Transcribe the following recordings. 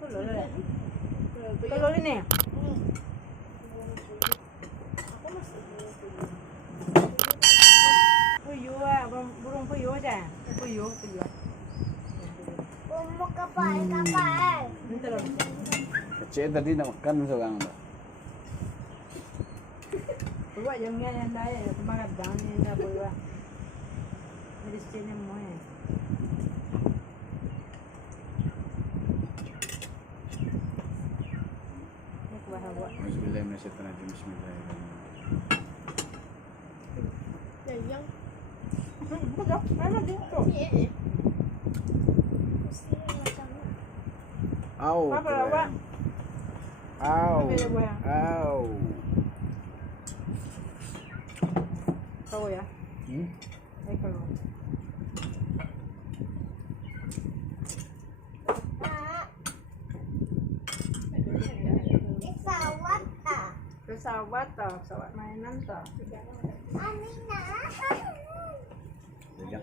Telur ini. Puyuh ah, burung puyuh aja. Puyuh. Mau kapal. Ini telur. Kecil tadi nak makan seorang tak? Buat yang yang dah ya, kemarin dah ni dah buat. Jadi sini mau ya. Bismillahirrahmanirrahim. Bismillahirrahmanirrahim. Yang Betul, mana dia tu? Au. Apa awak? Au. Apa dia buat? Au. Kau ya? Kau. Pesawat tau, pesawat mainan tau. Amina. Sekejap.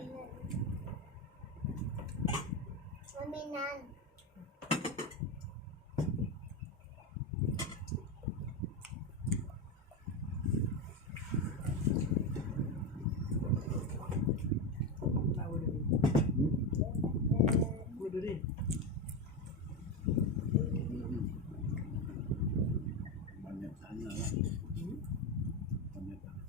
Aminan. Duri. Banyak tanya lah. Banyak tanya.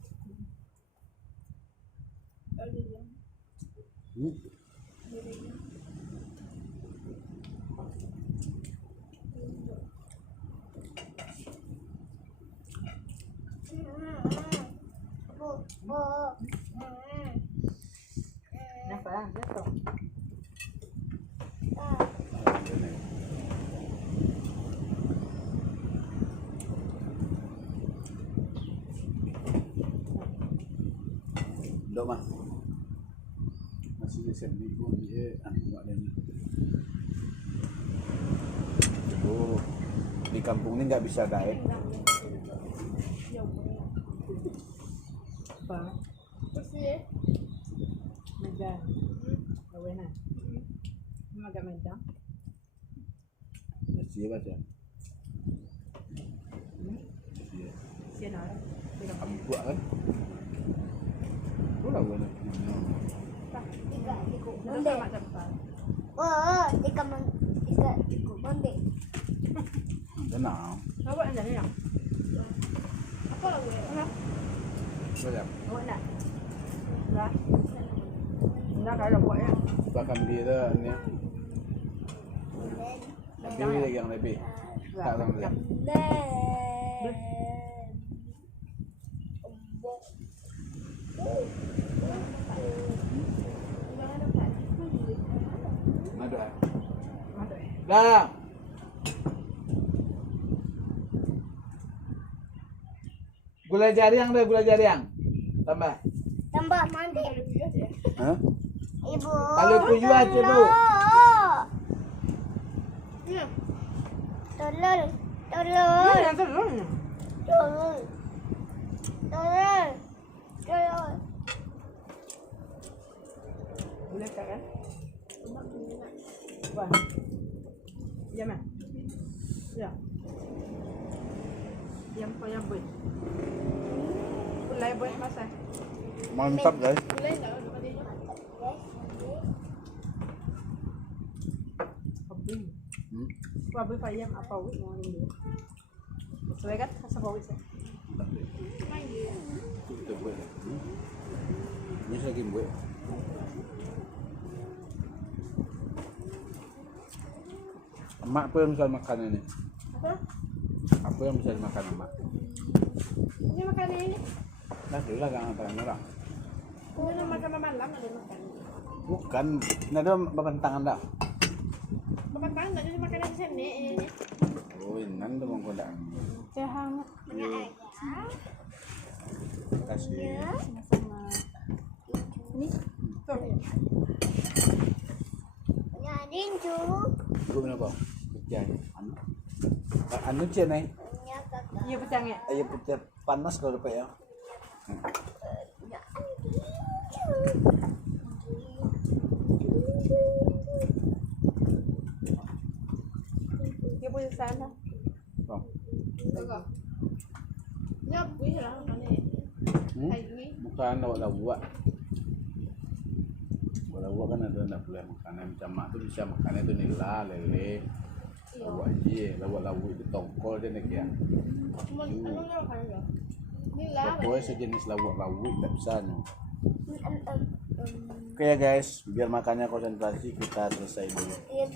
Kenapa? Jatuh. Dok mah. Masih di sini pun dia buat dia ni. Oh, di kampung ni nggak bisa daek. Apa? Medan. Kawinan. Maga medan. Masih baca. Siapa? Kamu buat kan? Pula buat nak. Nanti mak cepat. Oh, tiga bonde. Tenang. Awak nak ni yang? Apa lagi? Sekejap. Awak nak? Dah. Dah kalau buat ya. Bahkan dia dah ni. Lebih lagi yang lebih. Tak orang dia. Ada. Dah. Gula jaring dah, gula jaring. Tambah. Tambah mandi. Hah? Ibu. Kalau puyuh aja, Bu. Telur. Yang telur. Boleh tak kan? Buat. Ya mah. Ya. Yang payah buat. Boleh buat masa. Mantap, guys. Hobi. Hobi payah apa wih mau ini. Sesuai kan? Sama wih sih. Kita buat. Ini lagi buat. Emak apa yang bisa makan ini? Apa? Apa yang bisa dimakan emak? Ini makan ini. Dah dulu lah jangan makan orang. Ini makan malam ada makan. Bukan, ini ada makan tangan dah. Makan tangan tak ada makan di sini. Oh, ini tuh mau kodang. Jangan. Kasih. Sama-sama. Ini tuh. Nyadin tu. Gue kenapa? Pecah. Anu cina nih. Iya pecah ya. Ayo pecah panas kalau dapat ya. punya sana. Oh. Nyap, gue lah mana? Bukan lawak. Lawak kan ada tidak boleh makanan macam mak tu bisa makannya tu nila, lele, lawak je, lawak itu tongkol je nak ya. Pokoknya sejenis lawak tak bisa no. Oke ya guys, biar makannya konsentrasi kita selesai dulu. Iya,